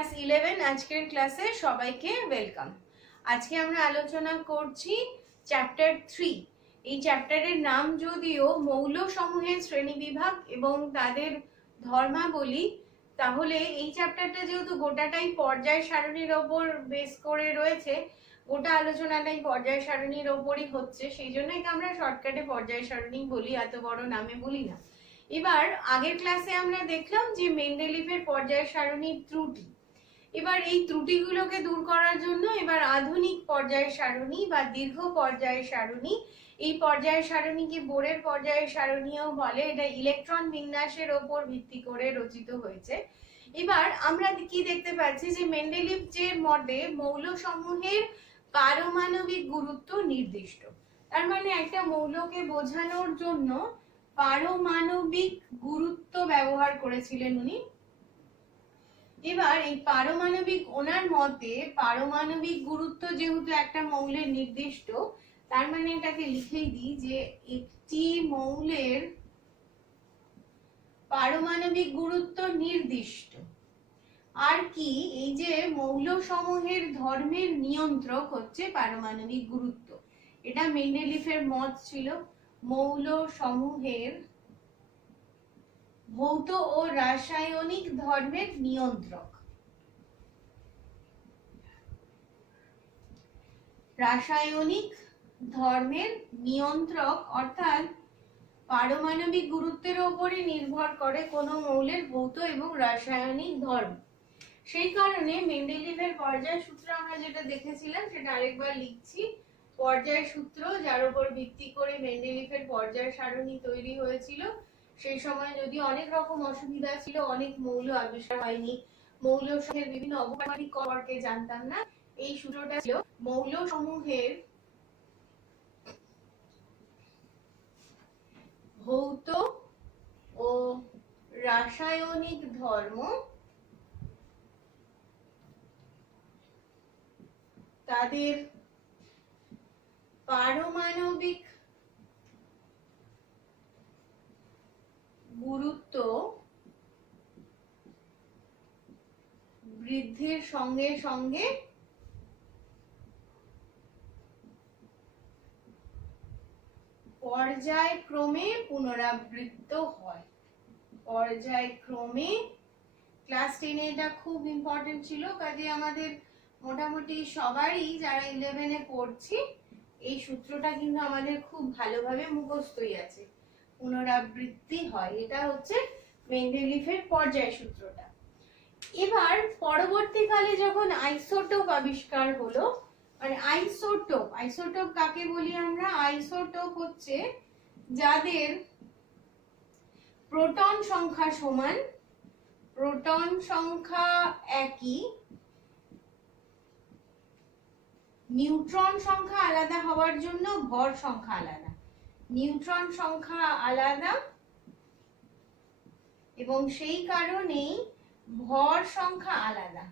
Class 11 আজকের ক্লাসে সবাইকে ওয়েলকাম। আজকে আমরা আলোচনা করছি চ্যাপ্টার 3। এই চ্যাপ্টারের নাম যদিও মৌল সমূহের শ্রেণীবিভাগ এবং তাদের ধর্মাবলী, তাহলে এই চ্যাপ্টারটা যেহেতু গোটাটাই পর্যায় সারণীর ওপর বেস করে রয়েছে, গোটা আলোচনাটাই পর্যায় সারণীর ওপরই হচ্ছে, সেই জন্য এটা আমরা শর্টকাটে পর্যায় সারণী বলি, এত বড় নামে বলি না। এবার আগের ক্লাসে আমরা দেখলাম যে মেন্ডেলিভের পর্যায় সারণীর ত্রুটি। এবার এই ত্রুটিগুলোকে দূর করার জন্য এবার আধুনিক পর্যায় সারণী বা দীর্ঘ পর্যায় সারণী, এই পর্যায় সারণীকে বোরের পর্যায় সারণীও বলে, এটা ইলেকট্রন বিন্যাসের ওপর ভিত্তি করে রচিত হয়েছে। এবার আমরা কি দেখতে পাচ্ছি যে মেন্ডেলিভ যে মতে মৌল সমূহের পারমাণবিক গুরুত্ব নির্দিষ্ট, তার মানে একটা মৌলকে বোঝানোর জন্য পারমাণবিক গুরুত্ব ব্যবহার করেছিলেন উনি। এবার এই পারমাণবিক, ওনার মতে পারমাণবিক গুরুত্ব যেহেতু একটা মৌলের নির্দিষ্ট, তার মানে এটাকে লিখেই দিই যে একটি মৌলের পারমাণবিক গুরুত্ব নির্দিষ্ট। আর কি, এই যে মৌল সমূহের ধর্মের নিয়ন্ত্রক হচ্ছে পারমাণবিক গুরুত্ব, এটা মেন্ডেলিভের মত ছিল। মৌল সমূহের ভৌত ও রাসায়নিক ধর্মের নিয়ন্ত্রক, রাসায়নিক ধর্মের নিয়ন্ত্রক অর্থাৎ পারমাণবিক গুরুত্বের উপরে নির্ভর করে কোনো মৌলের ভৌত এবং রাসায়নিক ধর্ম। সেই কারণে মেন্ডেলিভের পর্যায় সূত্র আমরা যেটা দেখেছিলাম সেটা আরেকবার লিখছি। পর্যায় সূত্র যার উপর ভিত্তি করে মেন্ডেলিভের পর্যায় সারণী তৈরি হয়েছিল। সেই সময় যদি অনেক রকম অসুবিধা ছিল, অনেক মৌল আবিষ্কার হয়নি, মৌল সমূহের বিভিন্ন অবপারমাণবিক সম্পর্কে জানতাম না, এই সূত্রটা ছিল মৌল সমূহের ভৌত ও রাসায়নিক ধর্ম তাদের পারমাণবিক গুরুত্ব বৃদ্ধির সঙ্গে সঙ্গে পর্যায়ক্রমে পুনরাবৃত্ত হয়। পর্যায়ক্রমে, ক্লাস 10-এ এটা খুব ইম্পর্টেন্ট ছিল, কাজে আমাদের মোটামুটি সবারই যারা 11-এ পড়ছি এই সূত্রটা কিন্তু আমাদের খুব ভালোভাবে মুখস্থই আছে। পুনরাবৃত্তি হয়, এটা হচ্ছে মেন্ডেলিভের পর্যায় সূত্রটা। এবার পরবর্তীকালে যখন আইসোটোপ আবিষ্কার হলো, মানে আইসোটোপ, আইসোটোপ কাকে বলি আমরা? আইসোটোপ হচ্ছে যাদের প্রোটন সংখ্যা সমান, প্রোটন সংখ্যা একই, নিউট্রন সংখ্যা আলাদা হওয়ার জন্য ভর সংখ্যা আলাদা, নিউট্রন সংখ্যা আলাদা এবং সেই কারণেই ভর সংখ্যা আলাদা,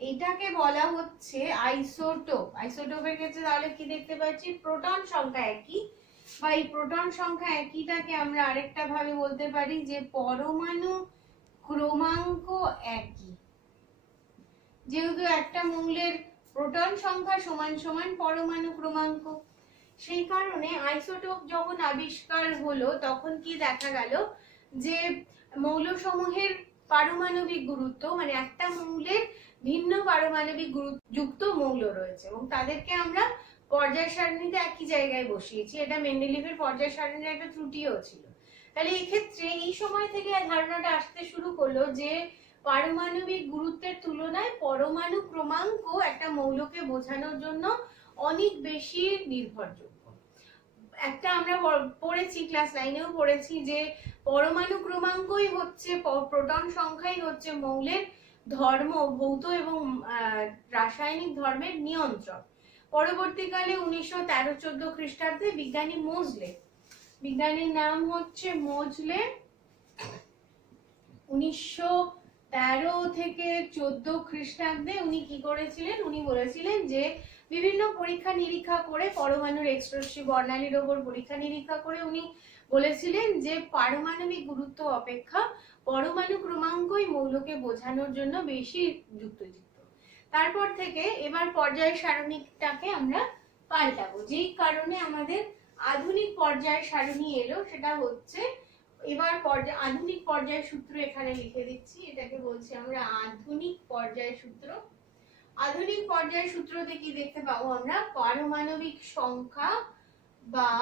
এটাকে বলা হচ্ছে আইসোটোপ। আইসোটোপের ক্ষেত্রে তাহলে কি দেখতে পাচ্ছি? প্রোটন সংখ্যা একই, বা এই প্রোটন সংখ্যা একইটাকে আমরা আরেকটা ভাবে বলতে পারি যে পরমাণু ক্রমাঙ্ক একই। যেহেতু একটা মৌলের প্রোটন সংখ্যা সমান সমান পরমাণু ক্রমাঙ্ক, সেই কারণে আইসোটোপ যখন আবিষ্কার হলো তখন কি দেখা গেল যে মৌলসমূহের পারমাণবিক গুরুত্ব, মানে একটা মৌলের ভিন্ন পারমাণবিক গুরুত্ব যুক্ত মৌল রয়েছে এবং তাদেরকে আমরা পর্যায় সারণীতে একই জায়গায় বসিয়েছি। এটা মেন্ডেলিভের পর্যায় সারণীর একটা ত্রুটিও ছিল। তাহলে এই ক্ষেত্রে এই সময় থেকে ধারণাটা আসতে শুরু করলো যে পারমাণবিক গুরুত্বের তুলনায় পরমাণু ক্রমাঙ্ক একটা মৌলকে বোঝানোর জন্য অনেক বেশি নির্ভরযোগ্য। একটা আমরা পড়েছি, ক্লাস 9-এও পড়েছি যে পরমাণু ক্রমাঙ্কই হচ্ছে, প্রোটন সংখ্যাই হচ্ছে মৌলের ধর্ম, ভৌত এবং রাসায়নিক ধর্মের নিয়ন্ত্রক। পরবর্তীকালে 1913-14 খ্রিস্টাব্দে বিজ্ঞানী মোজলে, বিজ্ঞানীর নাম হচ্ছে মোজলে, 1913 13 থেকে 14 খ্রিস্টাব্দে উনি কি করেছিলেন, উনি বলেছিলেন যে বিভিন্ন পরীক্ষা নিরীক্ষা করে পরমাণুর এক্সপ্রেসিভ বর্ণালীর ওপর পরীক্ষা নিরীক্ষা করে উনি বলেছিলেন যে পারমাণবিক গুরুত্ব অপেক্ষা পরমাণু ক্রমাঙ্কই মৌলকে বোঝানোর জন্য বেশি যুক্তিযুক্ত। তারপর থেকে এবার পর্যায় সারণীটাকে আমরা পাল্টাবো, যেই কারণে আমাদের আধুনিক পর্যায় সারণী এলো, সেটা হচ্ছে এবার আধুনিক পর্যায় সূত্র এখানে লিখে দিচ্ছি, এটাকে বলছি আমরা আধুনিক পর্যায় সূত্র। আধুনিক পর্যায় সূত্রতে কি দেখতে পাবো আমরা, পারমাণবিক সংখ্যা বা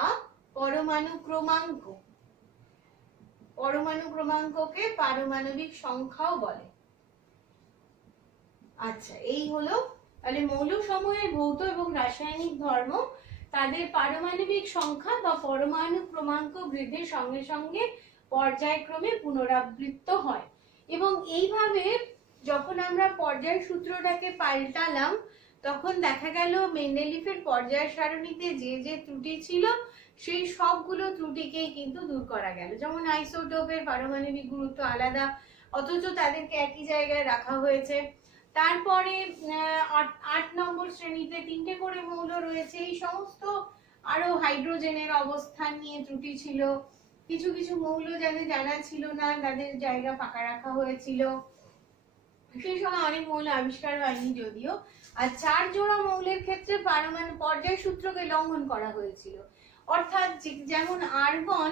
পরমাণু ক্রমাঙ্ক, পরমাণু ক্রমাঙ্ককে পারমাণবিক সংখ্যাও বলে। আচ্ছা, এই হলো তাহলে মৌলসমূহের ভৌত এবং রাসায়নিক ধর্ম তাদের পারমাণবিক সংখ্যা বা পরমাণু ক্রমাঙ্ক বৃদ্ধির সঙ্গে সঙ্গে পর্যায়ক্রমে পুনরাবৃত্ত হয়। এবং এইভাবে যখন আমরা পর্যায় সূত্রটাকে পাল্টালাম তখন দেখা গেল মেন্ডেলিফের পর্যায় সারণীতে যে যে ত্রুটি ছিল সেই সবগুলো ত্রুটিকেই কিন্তু দূর করা গেল। যেমন আইসোটোপের পারমাণবিক গুরুত্ব আলাদা অথচ তাদেরকে একই জায়গায় রাখা হয়েছে। তারপরে 8 নম্বর শ্রেণীতে 3টে করে মৌল রয়েছে, এই সমস্ত আরো হাইড্রোজেনের অবস্থান নিয়ে ত্রুটি ছিল, কিছু কিছু মৌল যাদের জানা ছিল না তাদের জায়গা ফাঁকা রাখা হয়েছিল, সেই সময় অনেক মৌল আবিষ্কার হয়নি যদিও। আর 4 জোড়া মৌলের ক্ষেত্রে পারমাণু পর্যায় সূত্রকে লঙ্ঘন করা হয়েছিল, অর্থাৎ যেমন আর্গন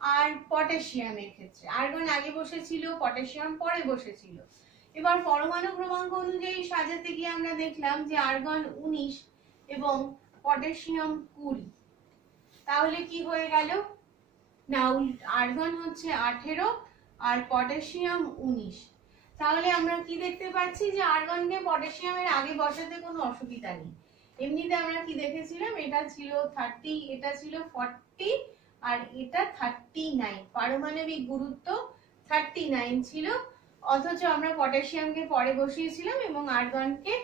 আর পটাশিয়ামের ক্ষেত্রে আর্গন আগে বসেছিল, পটাশিয়াম পরে বসেছিল। এবার পরমাণু ক্রমাঙ্ক অনুযায়ী সাজাতে গিয়ে আমরা দেখলাম যে আর্গন 19 এবং পটাশিয়াম 20, তাহলে কি হয়ে গেল না, আর্গন হচ্ছে 18 আর পটাশিয়াম 19। তাহলে আমরা কি দেখতে পাচ্ছি যে আর্গনকে পটাশিয়ামের আগে বসাতে কোনো অসুবিধা নেই। এমনিতে আমরা কি দেখেছিলাম, এটা ছিল 30, এটা ছিল 40 আর এটা 39, পারমাণবিক গুরুত্ব 39 ছিল, অথচ আমরা পটাশিয়ামকে পরে বসিয়েছিলাম এবং আর্গনকে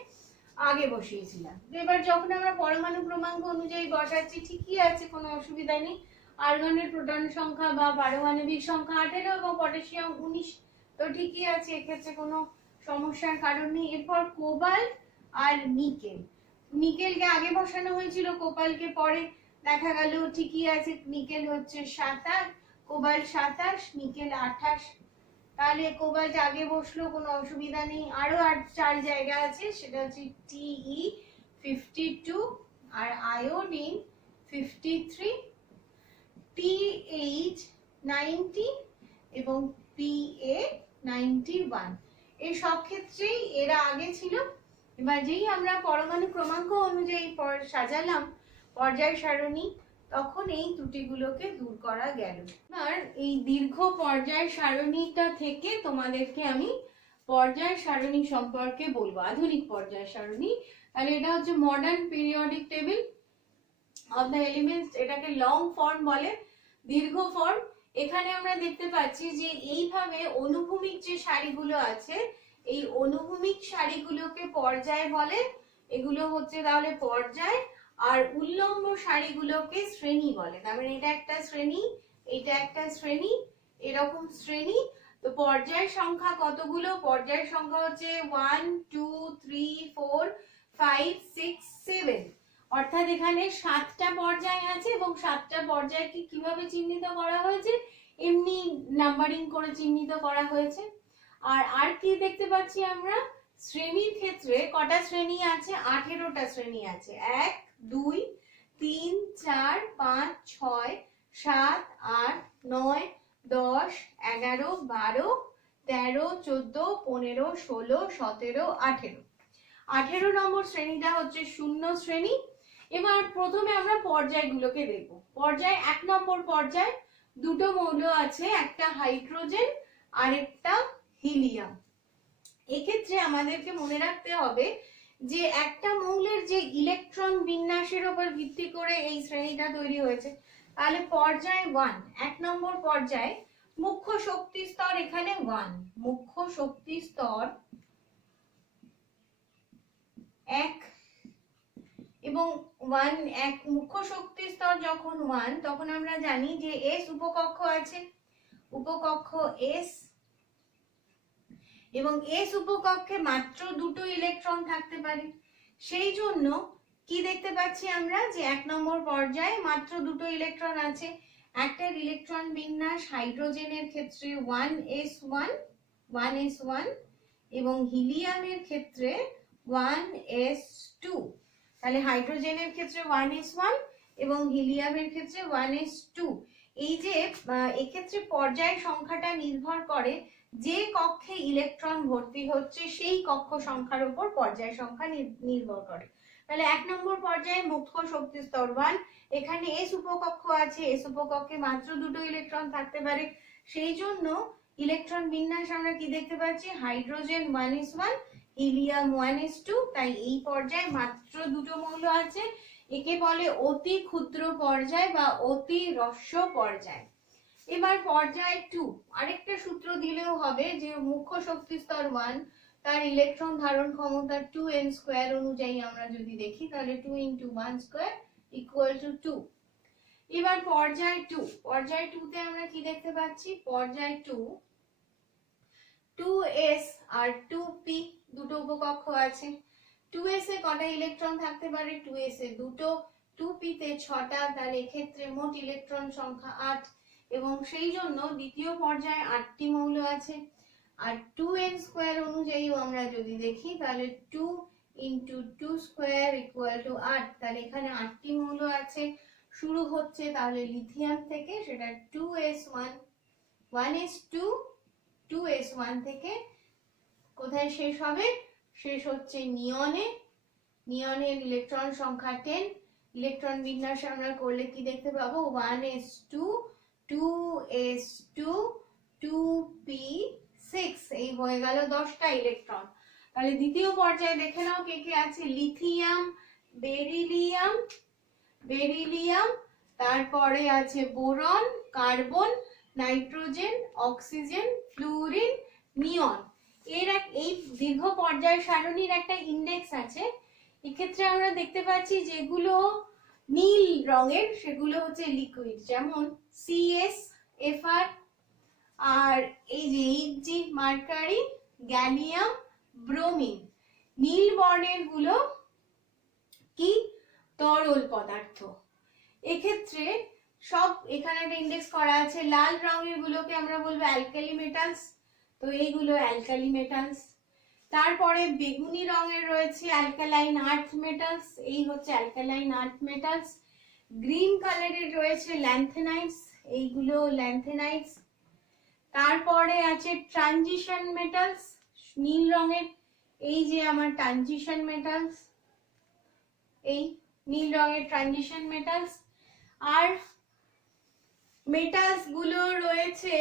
আগে বসিয়েছিলাম। এবার যখন আমরা পরমাণু ক্রমাঙ্ক অনুযায়ী বসাচ্ছি ঠিকই আছে, কোনো অসুবিধা নেই। আর্গনের প্রোটন সংখ্যা বা পারমাণবিক সংখ্যা 18 এবং পটাশিয়াম 19, তো ঠিকই আছে, এক্ষেত্রে কোনো সমস্যার কারণ নেই। এরপর কোবাল্ট আর নিকেল, নিকেলকে আগে বসানো হয়েছিল, কোবাল্টকে পরে, দেখা গেল ঠিকই আছে, নিকেল হচ্ছে 27, কোবাল্ট 27, নিকেল 28, তাহলে কোবাল্ট আগে বসলো, কোনো অসুবিধা নেই। আরো 4 জায়গা আছে, সেটা হচ্ছে Te 52 আর আয়োডিন 53, TH 90 এবং PA 91, এই সব ক্ষেত্রেই এরা আগে ছিল। এবার যেই আমরা পরমাণু ক্রমাঙ্ক অনুযায়ী সাজালাম পর্যায় সারণী, তখন এই ত্রুটিগুলোকে দূর করা গেল। এবার এই দীর্ঘ পর্যায় সারণীটা থেকে তোমাদেরকে আমি পর্যায় সারণী সম্পর্কে বলবো, আধুনিক পর্যায় সারণী। তাহলে এটা হচ্ছে modern periodic table of the elements, এটাকে লং ফর্ম বলে, দীর্ঘ ফর্ম। এখানে আমরা দেখতে পাচ্ছি যে এইভাবে অনুভূমিক যে সারিগুলো আছে, এই অনুভূমিক সারিগুলোকে পর্যায় বলে, এগুলো হচ্ছে তাহলে পর্যায়, আর উল্লম্ব সারিগুলোকে শ্রেণী বলে। তার মানে এটা একটা শ্রেণী, এটা একটা শ্রেণী, এরকম শ্রেণী। তো পর্যায় সংখ্যা কতগুলো, পর্যায় সংখ্যা হচ্ছে 1 2 3 4 5 6 7, অর্থাৎ এখানে 7টা পর্যায় আছে এবং 7টা পর্যায়কে কিভাবে চিহ্নিত করা হয়েছে, এমনি নাম্বারিং করে চিহ্নিত করা হয়েছে। আর কি দেখতে পাচ্ছি আমরা, শ্রেণীর ক্ষেত্রে কটা শ্রেণী আছে, 18টা শ্রেণী আছে, 1 2 3 4 5 6 7 8 9 10 11 12 13 14 15 16 17 18, 18 নম্বর শ্রেণীটা হচ্ছে শূন্য শ্রেণী। এবার প্রথমে আমরা পর্যায়গুলোকে দেখব। পর্যায় 1 নম্বর পর্যায়, দুটো মৌল আছে, একটা হাইড্রোজেন আর একটা হিলিয়াম। এক্ষেত্রে আমাদেরকে মনে রাখতে হবে যে একটা মৌলের যে ইলেকট্রন বিন্যাসের উপর ভিত্তি করে এই শ্রেণীটা তৈরি হয়েছে। তাহলে পর্যায় 1, 1 নম্বর পর্যায়, মুখ্য শক্তি স্তর এখানে 1, মুখ্য শক্তি স্তর 1 এবং 1 মুখ্য শক্তি স্তর যখন 1, তখন আমরা জানি যে S উপকক্ষ আছে, উপকক্ষ S, এবং এস উপকক্ষে মাত্র দুটো ইলেকট্রন থাকতে পারে। সেই জন্য কি দেখতে পাচ্ছি আমরা যে 1 নম্বর পর্যায়ে মাত্র দুটো ইলেকট্রন আছে। একটা ইলেকট্রন বিন্যাস হাইড্রোজেনের ক্ষেত্রে 1s1 এবং হিলিয়ামের ক্ষেত্রে 1s2। তাহলে হাইড্রোজেনের ক্ষেত্রে 1s1 এবং হিলিয়ামের ক্ষেত্রে 1s2। এই যে এক্ষেত্রে পর্যায় সংখ্যাটা নির্ভর করে যে কক্ষে ইলেকট্রন ভর্তি হচ্ছে সেই কক্ষ সংখ্যার উপর পর্যায় সংখ্যা নির্ভর করে। তাহলে 1 নম্বর পর্যায়ে মুখ্য শক্তি স্তর 1, এখানে এস উপকক্ষ আছে, এস উপকক্ষে মাত্র দুটো ইলেকট্রন থাকতে পারে। সেই জন্য ইলেকট্রন বিন্যাস আমরা কি দেখতে পাচ্ছি, হাইড্রোজেন 1s1 হিলিয়াম 1s2। তাই এই পর্যায়ে মাত্র দুটো মৌল আছে। একে বলে অতি ক্ষুদ্র পর্যায় বা অতি হ্রস্ব পর্যায়। এবার পর্যায় 2, আরেকটা সূত্র দিলেও হবে যে মুখ্য শক্তি স্তর 1 তার ইলেকট্রন ধারণ ক্ষমতা 2n² অনুযায়ী আমরা যদি দেখি তাহলে 2 × 1² = 2। এবার পর্যায় 2 তে আমরা কি দেখতে পাচ্ছি, পর্যায় 2s আর 2p দুটো উপকক্ষ আছে। 2s এ কটা ইলেকট্রন থাকতে পারে, 2s এ দুটো, 2p তে 6টা। তাহলে এক্ষেত্রে মোট ইলেকট্রন সংখ্যা 8 এবং সেই জন্য দ্বিতীয় পর্যায়ে 8টি মৌল আছে। আর 2n² অনুযায়ী আমরা যদি দেখি তাহলে 2 × 2² = 8। তাহলে এখানে 8টি মৌল আছে। শুরু হচ্ছে তাহলে লিথিয়াম থেকে, সেটা 2s1 1s2 2s1 থেকে কোথায় শেষ হবে, শেষ হচ্ছে নিয়নে। নিয়নের ইলেকট্রন সংখ্যা 10। ইলেকট্রন বিন্যাস আমরা করলে কি দেখতে পাবো, 1s2 2s2 2p6, এই হয়ে গেল 10টা ইলেকট্রন। তাহলে দ্বিতীয় পর্যায়ে দেখে নাও কে কে আছে, লিথিয়াম, বেরিলিয়াম, তারপরে আছে boron, carbon, nitrogen, oxygen, fluorine, neon. এই দীর্ঘ পর্যায় সারণীর একটা ইন্ডেক্স আছে। এক্ষেত্রে আমরা দেখতে পাচ্ছি যেগুলো নীল রঙের সেগুলো হচ্ছে লিকুইড, যেমন CS, FR, আর এই যে Hg, মার্কারি, গ্যালিয়াম, ব্রোমিন। নীল বর্ণের গুলো কি, তরল পদার্থ। এক্ষেত্রে সব এখানে একটা ইন্ডেক্স করা আছে। লাল রঙের গুলোকে আমরা বলবো অ্যালকালি মেটালস, তো এইগুলো অ্যালকালি মেটালস। তারপরে বেগুনি রঙের রয়েছে অ্যালকালাইন আর্থ মেটালস, এই হচ্ছে অ্যালকালাইন আর্থ মেটালস। গ্রিন কালারের রয়েছে ল্যান্থেনাইটস, এইগুলো ল্যান্থেনাইটস। তারপরে আছে ট্রানজিশন মেটালস, নীল রঙের, এই যে আমার ট্রানজিশন মেটালস, এই নীল রঙের ট্রানজিশন মেটালস। আর মেটালস গুলো রয়েছে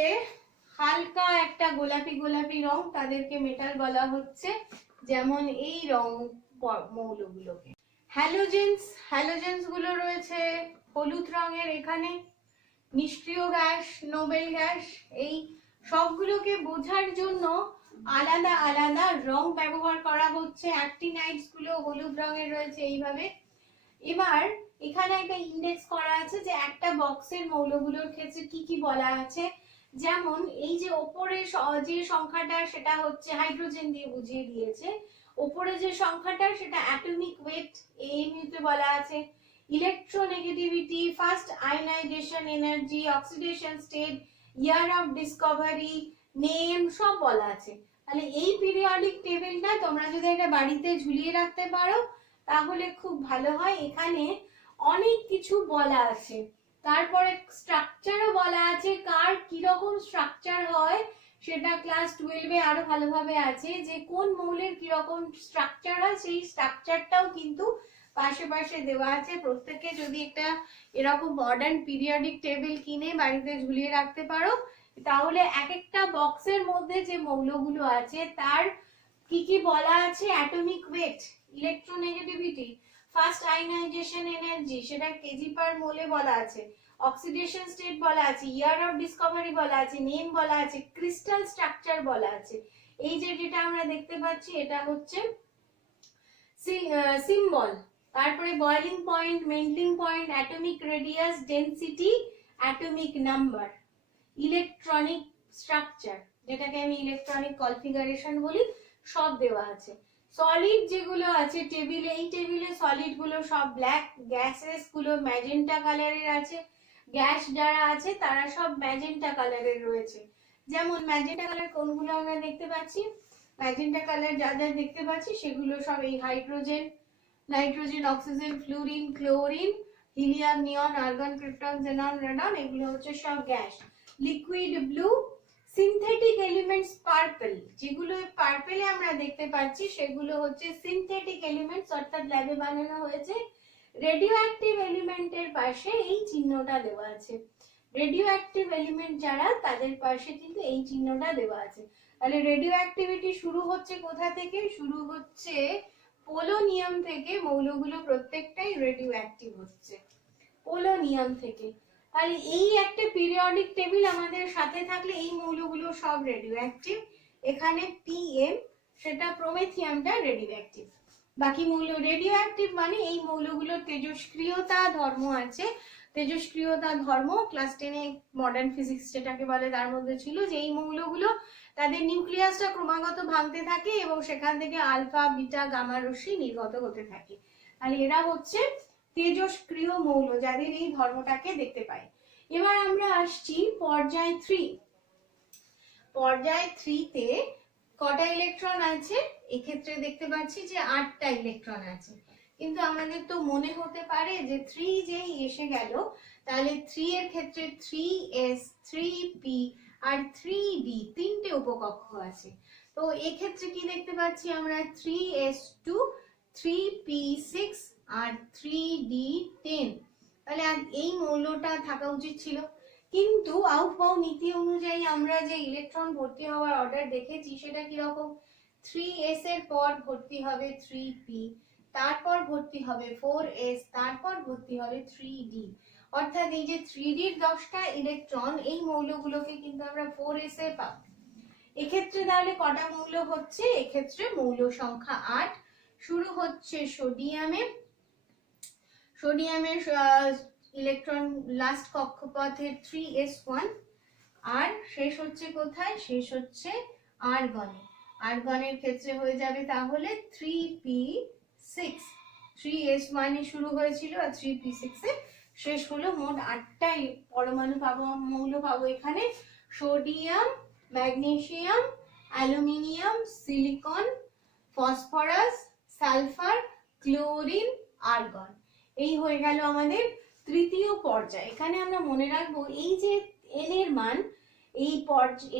হালকা একটা গোলাপি গোলাপি রং, তাদেরকে মেটাল বলা হচ্ছে, যেমন এই রং মৌলগুলোকে। হ্যালোজেন্স গুলো রয়েছে হলুদ রঙের, এখানে নিষ্ক্রিয় গ্যাস, নোবেল গ্যাস। এই সবগুলোকে বোঝার জন্য আলাদা আলাদা রং ব্যবহার করা হচ্ছে। অ্যাক্টিনাইডস গুলো হলুদ রঙের রয়েছে এইভাবে। এবার এখানে একটা ইন্ডেক্স করা আছে যে একটা বক্সের মৌলগুলোর ক্ষেত্রে কি কি বলা আছে। যেমন এই যে ওপরে যে সংখ্যাটা সেটা হচ্ছে হাইড্রোজেন দিয়ে বুঝিয়ে দিয়েছে। ওপরে যে সংখ্যাটা সেটা অ্যাটমিক ওয়েট, AMU বলা আছে। Electronegativity, first ionisation energy, oxidation state, year of Discovery, name সব বলা আছে। তাহলে এই পিরিয়ডিক টেবিলটা তোমরা যদি এটা বাড়িতে ঝুলিয়ে রাখতে পারো তাহলে খুব ভালো হয়। এখানে অনেক কিছু বলা আছে। তারপরে স্ট্রাকচারও বলা আছে, কার কিরকম স্ট্রাকচার হয় সেটা ক্লাস 12 এ আরো ভালোভাবে আছে, যে কোন মৌলের কিরকম স্ট্রাকচার হয় সেই স্ট্রাকচারটাও কিন্তু পাশে পাশে দেওয়া আছে। প্রত্যেকে যদি একটা এরকম মডার্ন পিরিয়ডিক টেবিল কিনে বাড়িতে ঝুলিয়ে রাখতে পারো তাহলে এক একটা বক্সের মধ্যে যে মৌলগুলো আছে তার কি কি বলা আছে, atomic weight, electronegativity, first ionisation energy সেটা কেজি পার মোলে বলা আছে, অক্সিডেশন স্টেট বলা আছে, ইয়ার অফ ডিসকভারি বলা আছে, নেম বলা আছে, ক্রিস্টাল স্ট্রাকচার বলা আছে। এই যে যেটা আমরা দেখতে পাচ্ছি এটা হচ্ছে সিম্বল। তারপরে boiling point, melting point, atomic radius, density, atomic number, electronic structure, যেটাকে আমি ইলেকট্রনিক কনফিগারেশন বলি, সব দেওয়া আছে। সলিড যেগুলো আছে টেবিলে, এই টেবিলে সলিড গুলো সব ব্ল্যাক, গ্যাসেস গুলো ম্যাজেন্টা কালারের আছে, গ্যাস যারা আছে তারা সব ম্যাজেন্টা কালারের রয়েছে। যেমন ম্যাজেন্টা কালার কোনগুলো আমরা দেখতে পাচ্ছি, ম্যাজেন্টা কালার যা যা দেখতে পাচ্ছি সেগুলো সব এই hydrogen, nitrogen, oxygen, fluorine, chlorine, helium, neon, argon, krypton, xenon, radon, এগুলো হচ্ছে সব gas. Liquid blue, synthetic elements purple, যেগুলো পার্পলে আমরা দেখতে পাচ্ছি সেগুলো হচ্ছে সিনথেটিক এলিমেন্টস, অর্থাৎ ল্যাবে বানানো হয়েছে। রেডিও অ্যাক্টিভ এলিমেন্টের পাশে এই চিহ্নটা দেওয়া আছে, রেডিও অ্যাক্টিভ এলিমেন্ট যারা তাদের পাশে কিন্তু এই চিহ্নটা দেওয়া আছে। তাহলে রেডিও অ্যাক্টিভিটি শুরু হচ্ছে কোথা থেকে? শুরু হচ্ছে পোলোনিয়াম থেকে। মৌলগুলো প্রত্যেকটাই রেডিও অ্যাক্টিভ হচ্ছে পোলোনিয়াম থেকে। তাহলে এই একটা পিরিয়ডিক টেবিল আমাদের সাথে থাকলে এই মৌলগুলো সব রেডিও অ্যাক্টিভ। এখানে PM, সেটা প্রোমেথিয়ামটা রেডিও অ্যাক্টিভ। বাকি মৌল রেডিও অ্যাক্টিভ মানে এই মৌলগুলোর তেজস্ক্রিয়তা ধর্ম আছে। তেজস্ক্রিয়তা ধর্ম ক্লাস 10-এ মডার্ন ফিজিক্স যেটাকে বলে তার মধ্যে ছিল যে এই মৌলগুলো তাদের নিউক্লিয়াসটা ক্রমাগত ভাঙতে থাকে এবং সেখান থেকে আলফা, বিটা, গামা রশ্মি নির্গত হতে থাকে। আর এরা হচ্ছে তেজস্ক্রিয় মৌল যাদের এই ধর্মটাকে দেখতে পাই। এবার আমরা আসছি পর্যায় 3। পর্যায় 3 তে কটা ইলেকট্রন আছে? এক্ষেত্রে দেখতে পাচ্ছি যে 8টা ইলেকট্রন আছে। কিন্তু আমাদের তো মনে হতে পারে যে 3 যেই এসে গেল তাহলে 3 এর ক্ষেত্রে 3s, 3p আর 3d তিনটে উপকক্ষ আছে। তো এক্ষেত্রে কি দেখতে পাচ্ছি আমরা? 3s2, 3p6 আর 3d10। তাহলে এই মৌলটা থাকা উচিত ছিল, কিন্তু আউফবাউ নীতি অনুযায়ী আমরা যে ইলেকট্রন ভর্তি হওয়ার অর্ডার দেখেছি সেটা কিরকম? 3s এর পর ভর্তি হবে 3p, তারপর ভর্তি হবে 4s, তারপর ভর্তি হবে 3d। অর্থাৎ এই যে 3d এর 10টা ইলেকট্রন এই মৌলগুলোকে কিন্তু আমরা 4s এ পাবো। এক্ষেত্রে তাহলে কটা মৌল হচ্ছে? এক্ষেত্রে মৌল সংখ্যা 8। শুরু হচ্ছে সোডিয়ামে, সোডিয়ামের ইলেকট্রন লাস্ট কক্ষপথের 3s1, আর শেষ হচ্ছে কোথায়? শেষ হচ্ছে আর্গনে। আর্গনের ক্ষেত্রে হয়ে যাবে তাহলে 3p6। 3s1 এ শুরু হয়েছিল আর 3p6 এ শেষ হলো। মোট 8টা পরমাণু পাবো, মৌল পাবো এখানে। Sodium, magnesium, aluminium, silicon, phosphorus, sulphur, chlorine, argon. এই হয়ে গেল আমাদের তৃতীয় পর্যায়। এখানে আমরা মনে রাখবো এই যে n এর মান, এই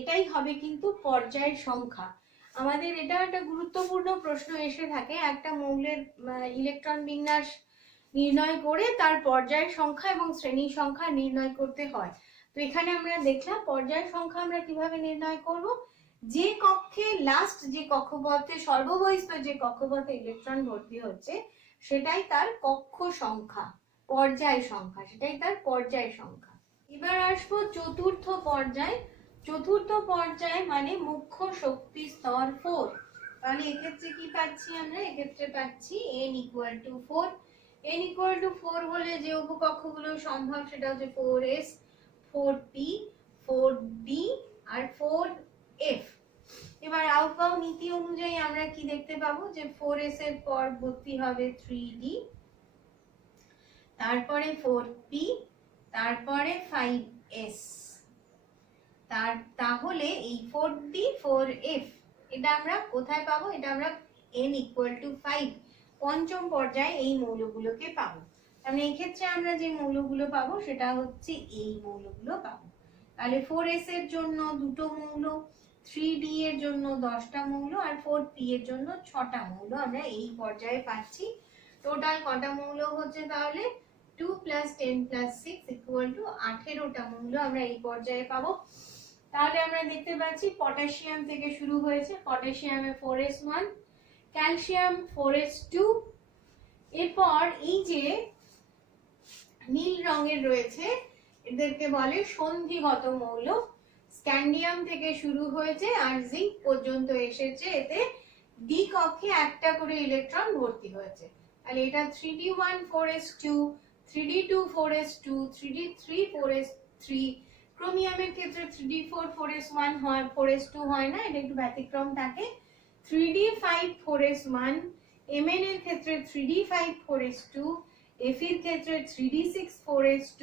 এটাই হবে কিন্তু পর্যায়ের সংখ্যা। আমাদের এটা একটা গুরুত্বপূর্ণ প্রশ্ন এসে থাকে, একটা মৌলের ইলেকট্রন বিন্যাস নির্ণয় করে তার পর্যায়ের সংখ্যা এবং শ্রেণী সংখ্যা নির্ণয় করতে হয়। তো এখানে আমরা দেখলাম পর্যায়ের সংখ্যা আমরা কিভাবে নির্ণয় করব। যে কক্ষে লাস্ট যে কক্ষপথে সর্ববহিস্থ যে কক্ষপথে ইলেকট্রন ভর্তি হচ্ছে সেটাই তার কক্ষ সংখ্যা, পর্যায় সংখ্যা, সেটাই তার পর্যায় সংখ্যা। এবার আসবো চতুর্থ পর্যায়। চতুর্থ পর্যায় মানে মুখ্য শক্তি স্তর 4। তাহলে এক্ষেত্রে কি পাচ্ছি আমরা? এক্ষেত্রে পাচ্ছি n = 4। n = 4 হলে যে উপকক্ষগুলো সম্ভব সেটা হচ্ছে 4s, 4p, 4d আর 4f। এবার আউফবাউ নীতি অনুযায়ী আমরা কি দেখতে পাবো যে 4s এর পর ভর্তি হবে 3d, তারপরে 4p, তারপরে 5s। তাহলে এই 4d, 4f এটা আমরা কোথায় পাবো? এটা আমরা n = 5 পঞ্চম পর্যায়ে এই মৌলগুলোকে পাবো। তাহলে এই ক্ষেত্রে আমরা যে মৌলগুলো পাবো সেটা হচ্ছে এই মৌলগুলো পাবো। তাহলে 4s এর জন্য 2টো মৌল, 3d এর জন্য 10টা মৌল আর 4p এর জন্য 6টা মৌল আমরা এই পর্যায়ে পাচ্ছি। টোটাল কটা মৌল হচ্ছে তাহলে? 2 + 10 + 6 = 18টা মৌল আমরা এই পর্যায়ে পাবো। তাহলে আমরা দেখতে পাচ্ছি পটাশিয়াম থেকে শুরু হয়েছে, পটাশিয়ামে 4s1, ক্যালসিয়াম 4s2। এরপর এই যে নীল রঙের রয়েছে এদেরকে বলে সন্ধিগত মৌল। স্ক্যান্ডিয়াম থেকে শুরু হয়েছে আর জিঙ্ক পর্যন্ত এসেছে, এতে ডি কক্ষে একটা করে ইলেকট্রন ভর্তি হয়েছে। তাহলে এটা 3d1 4s2, 3d2 4s2, 3d3 4s3, ক্রোমিয়ামের ক্ষেত্রে 3d4 4s1 হয়, 4s2 হয় না, এটা একটু ব্যতিক্রম থাকে। 3d5 4s1, Mn এর ক্ষেত্রে 3d5 4s2, Fe এর ক্ষেত্রে 3d6 4s2,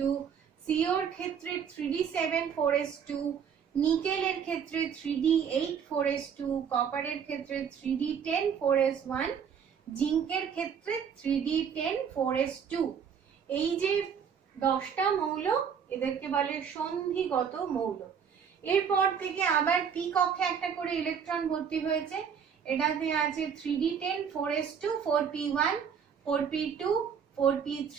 Co এর ক্ষেত্রে 3d7 4s2, নিকেলের ক্ষেত্রে 3d8 4s2, কপারের ক্ষেত্রে 3d10 4s1, জিঙ্কের ক্ষেত্রে 3d10 4s2। এই যে 10টা মৌল, এদেরকে বলে সন্ধিগত মৌল। এরপর থেকে আবার পি কক্ষে একটা করে ইলেকট্রন ভর্তি হয়েছে। এটাতে আছে 3d10 4s2, 4p1, 4p2, 4p3,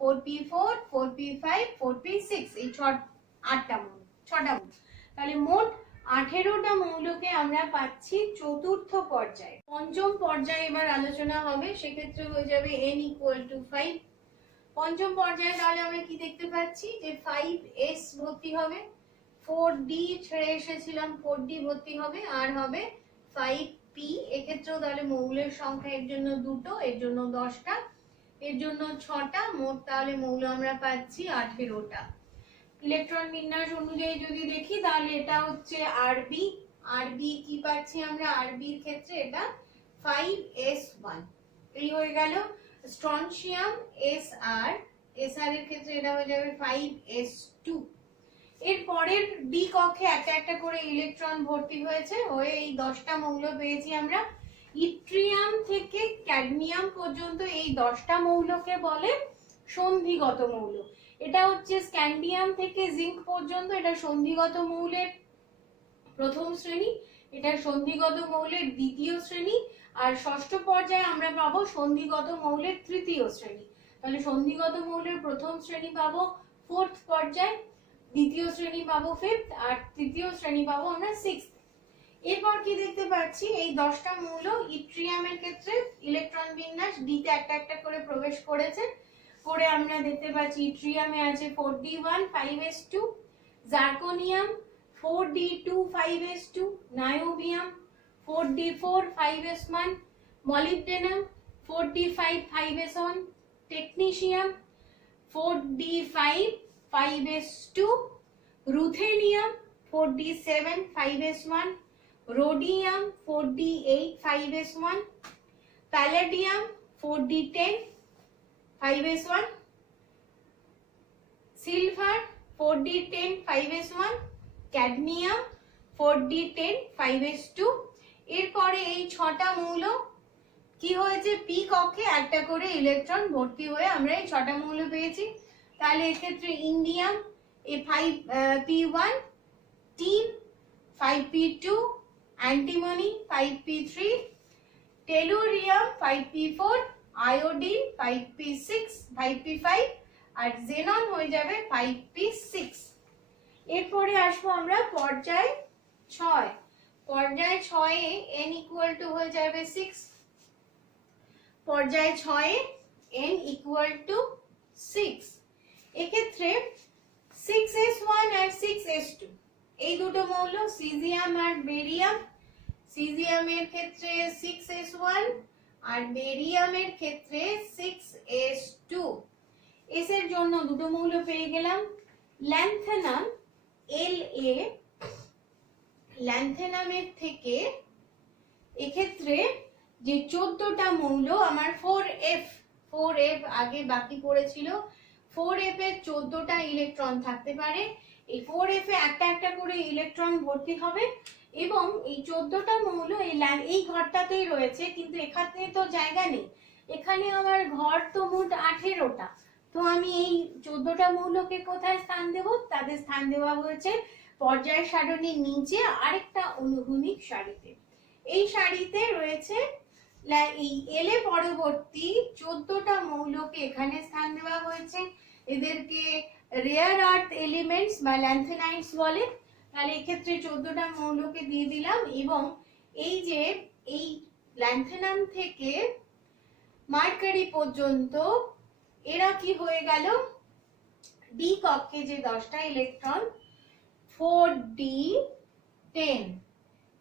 4p4, 4p5, 4p6, এই 6টা মৌল। তাহলে মোট 18টা মৌলকে আমরা পাচ্ছি চতুর্থ পর্যায়ে। পঞ্চম পর্যায়ে এবার আলোচনা হবে, সেক্ষেত্রে হয়ে যাবে n = 5। পঞ্চম পর্যায়ে তাহলে আমরা কি দেখতে পাচ্ছি যে 5s ভর্তি হবে, 4d ছেড়ে এসেছিলাম, 4d ভর্তি হবে, আর হবে 5p। এক্ষেত্রেও তাহলে মৌলের সংখ্যা এর জন্য 2টো, এর জন্য 10টা, এর জন্য 6টা, মোট তাহলে মৌল আমরা পাচ্ছি 18টা। ইলেকট্রন বিন্যাস অনুযায়ী যদি দেখি তাহলে এটা হচ্ছে Rb কি পাচ্ছি আমরা, Rb এর ক্ষেত্রে এটা 5s1। এই হয়ে গেল স্ট্রনশিয়াম Sr এর ক্ষেত্রে এটা হয়ে যাবে 5s2। এর পরের ডি কক্ষে একটা একটা করে ইলেকট্রন ভর্তি হয়েছে, হয়ে এই 10টা মৌল পেয়েছি আমরা। ইট্রিয়াম থেকে ক্যাডমিয়াম পর্যন্ত এই 10টা মৌলকে বলে সন্ধিগত মৌল। এটা হচ্ছে স্ক্যান্ডিয়াম থেকে জিঙ্ক পর্যন্ত, এটা সন্ধিগত মৌলের প্রথম শ্রেণী, এটা সন্ধিগত মৌলের দ্বিতীয় শ্রেণী, আর ষষ্ঠ পর্যায়ে আমরা পাবো সন্ধিগত মৌলের তৃতীয় শ্রেণী। তাহলে সন্ধিগত মৌলের প্রথম শ্রেণী পাবো 4th পর্যায়ে, দ্বিতীয় শ্রেণী পাবো 5th, আর তৃতীয় শ্রেণী পাবো আমরা 6th। এরপর কি দেখতে পাচ্ছি, এই 10টা মৌল ইট্রিয়ামের ক্ষেত্রে ইলেকট্রন বিন্যাস ডিতে একটা একটা করে প্রবেশ করেছে, করে আমরা দেখতে পাচ্ছি ইট্রিয়ামে আছে 4d1 5s2, zirconium 4d2 5s2, niobium 4d4 5s1, molybdenum 4d5 5s1, technetium 4d5 5s2, ruthenium 4d7 5s1, rhodium 4d8 5s1, palladium 4d10 5s1, silver 4d10 5s1, cadmium 4d10 5s2। এরপরে এই 6টা মৌল কি হয়েছে, পি কক্ষে একটা করে ইলেকট্রন ভর্তি হয়ে আমরা এই 6টা মৌল পেয়েছি। তাহলে এক্ষেত্রে indium p1, tin 5p2, antimony 5p3, tellurium 5p4, iodine 5p5, আর জেনন হয়ে যাবে 5p6। এরপরে আসবো আমরা পর্যায় 6। পর্যায় 6-এ n = হয়ে যাবে 6। পর্যায় 6-এ n = 6। এক্ষেত্রে 6s1 আর 6s2 এই দুটো মৌল, সিজিয়াম আর বেরিয়াম। সিজিয়ামের ক্ষেত্রে 6s1 আর বেরিয়ামের ক্ষেত্রে 6s2। এস এর জন্য দুটো মৌল পেয়ে গেলাম। ল্যান্থেনাম La, ল্যান্থেনামের থেকে এক্ষেত্রে যে 14টা মৌল আমার 4f আগে বাকি পড়েছিল, 4f এর 14টা ইলেকট্রন থাকতে পারে। এই 4f এ একটা একটা করে ইলেকট্রন ভর্তি হবে, এবং এই 14টা মৌল এই ঘরটাতেই রয়েছে, কিন্তু এখানে তো জায়গা নেই, এখানে আমার ঘর তো মোট 18টা। তো আমি এই 14টা মৌলকে কোথায় স্থান দেব, তাদের স্থান দেওয়া হয়েছে পর্যায় সারণীর নিচে আরেকটা অনুভূমিক সারিতে। এই সারিতে রয়েছে এই এল এ পরবর্তী 14টা মৌলকে এখানে স্থান দেওয়া হয়েছে। এদেরকে রেয়ার আর্থ এলিমেন্টস বা ল্যান্থেনাইটস বলে। তাহলে এক্ষেত্রে 14টা মৌলকে দিয়ে দিলাম, এবং এই যে এই ল্যান্থেনাম থেকে মার্কারি পর্যন্ত এরা কি হয়ে গেল, ডি কক্ষে যে 10টা ইলেকট্রন 4d10,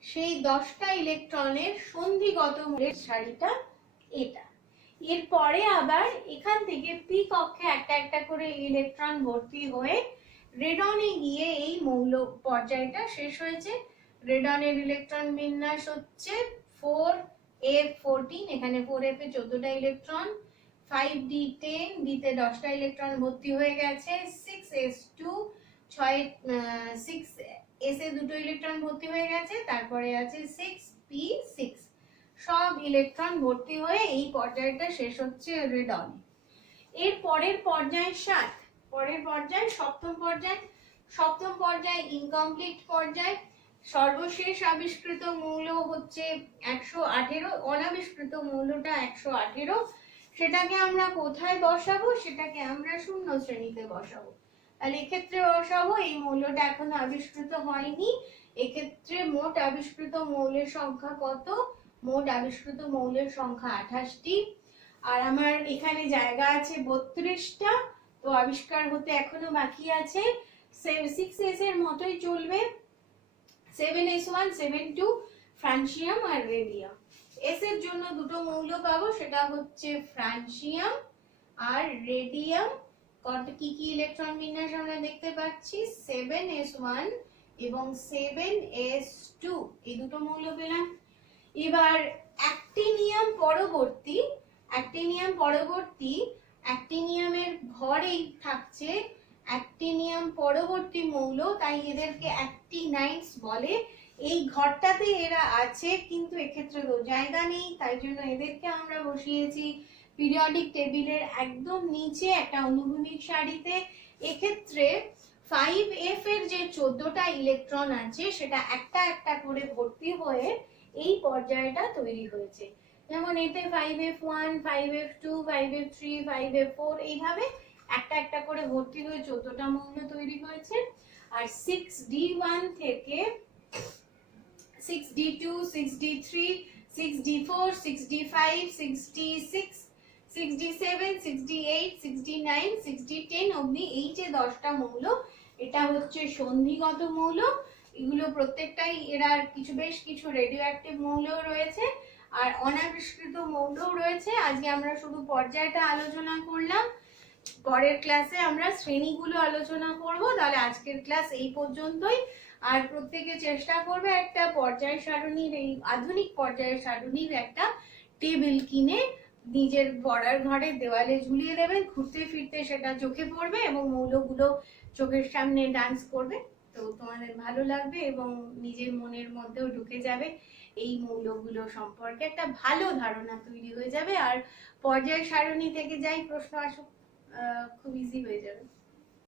সেই 10টা ইলেকট্রনের সন্ধিগত মৌলের সারিটা এটা। এরপরে আবার এখান থেকে পি কক্ষে একটা একটা করে ইলেকট্রন ভর্তি হয়ে রেডনে গিয়ে এই মৌল পর্যায়টা শেষ হয়েছে। রেডনের ইলেকট্রন বিন্যাস হচ্ছে 4f14, এখানে 4f এ 14টা ইলেকট্রন, 5d10, d তে 10টা ইলেকট্রন ভর্তি হয়ে গেছে, 6s2, 6s এ 2টো ইলেকট্রন ভর্তি হয়ে গেছে, তারপরে আছে 6p6, সব ইলেকট্রন ভর্তি হয়ে এই পর্যায়টা শেষ হচ্ছে রেডন। এর পরের পর্যায় 7, পরের পর্যায় সপ্তম পর্যায় ইনকমপ্লিট পর্যায়। সর্বশেষ আবিষ্কৃত মৌল হচ্ছে 118, অনাবিষ্কৃত মৌলটা 118। সেটাকে আমরা কোথায় বসাবো? সেটাকে আমরা শূন্য শ্রেণীতে বসাবো। তাহলে এক্ষেত্রে বসাবো, এই মৌলটা এখনো আবিষ্কৃত হয়নি। এক্ষেত্রে মোট আবিষ্কৃত মৌলের সংখ্যা কত? মোট আবিষ্কৃত মৌলের সংখ্যা 28টি। আর আমার এখানে জায়গা আছে 32টা, তো আবিষ্কার হতে এখনো বাকি আছে। 6s এর মতোই চলবে, 7s1, 7s2, ফ্রান্সিয়াম আর রেডিয়াম। এস এর জন্য দুটো মৌল পাবো, সেটা হচ্ছে ফ্রান্সিয়াম আর রেডিয়াম। কি কি ইলেকট্রন বিন্যাস আমরা দেখতে পাচ্ছি, 7s1 এবং 7s2, এই দুটো মৌল পেলাম। এবার অ্যাক্টিনিয়াম পরবর্তী অ্যাক্টিনিয়ামের ঘরেই থাকছে অ্যাক্টিনিয়াম পরবর্তী মৌল, তাই এদেরকে অ্যাক্টিনাইডস বলে। এই ঘরটাতে এরা আছে, কিন্তু এক্ষেত্রে তো জায়গা নেই, তাই জন্য এদেরকে আমরা বসিয়েছি পিরিয়ডিক টেবিলের একদম নিচে একটা অনুভূমিক সারিতে। এক্ষেত্রে 5f এর যে 14টা ইলেকট্রন আছে সেটা একটা একটা করে ভর্তি হয়ে এই পর্যায়টা তৈরি হয়েছে। যেমন এতে 5f1, 5f2, 5f3, 5f4, এইভাবে একটা একটা করে ভর্তি হয়ে 14টা মৌল তৈরি হয়েছে। আর 6d1 থেকে 6d2, 6d3, 6d4, 6d5, 6d6, 6d7, 6d8, 6d9, 6d10 অবধি এই যে 10টা মৌল, এটা হচ্ছে সন্ধিগত মৌল। এগুলো প্রত্যেকটাই, এরা বেশ কিছু রেডিও অ্যাক্টিভ মৌলও রয়েছে আর অনাবিষ্কৃত মৌলও রয়েছে। আজকে আমরা শুধু পর্যায়টা আলোচনা করলাম, পরের ক্লাসে আমরা শ্রেণীগুলো আলোচনা করব। তাহলে আজকের ক্লাস এই পর্যন্তই। আর প্রত্যেকে চেষ্টা করবে একটা পর্যায় সারণীর, এই আধুনিক পর্যায় সারণীর একটা টেবিল কিনে নিজের পড়ার ঘরে দেওয়ালে ঝুলিয়ে দেবেন। ঘুরতে ফিরতে সেটা চোখে পড়বে এবং মৌলগুলো চোখের সামনে ডান্স করবে, তো তোমাদের ভালো লাগবে এবং নিজের মনের মধ্যেও ঢুকে যাবে। এই মৌলগুলো সম্পর্কে একটা ভালো ধারণা তৈরি হয়ে যাবে। আর পর্যায় সারণী থেকে যাই প্রশ্ন আসুক, খুব ইজি হয়ে যাবে।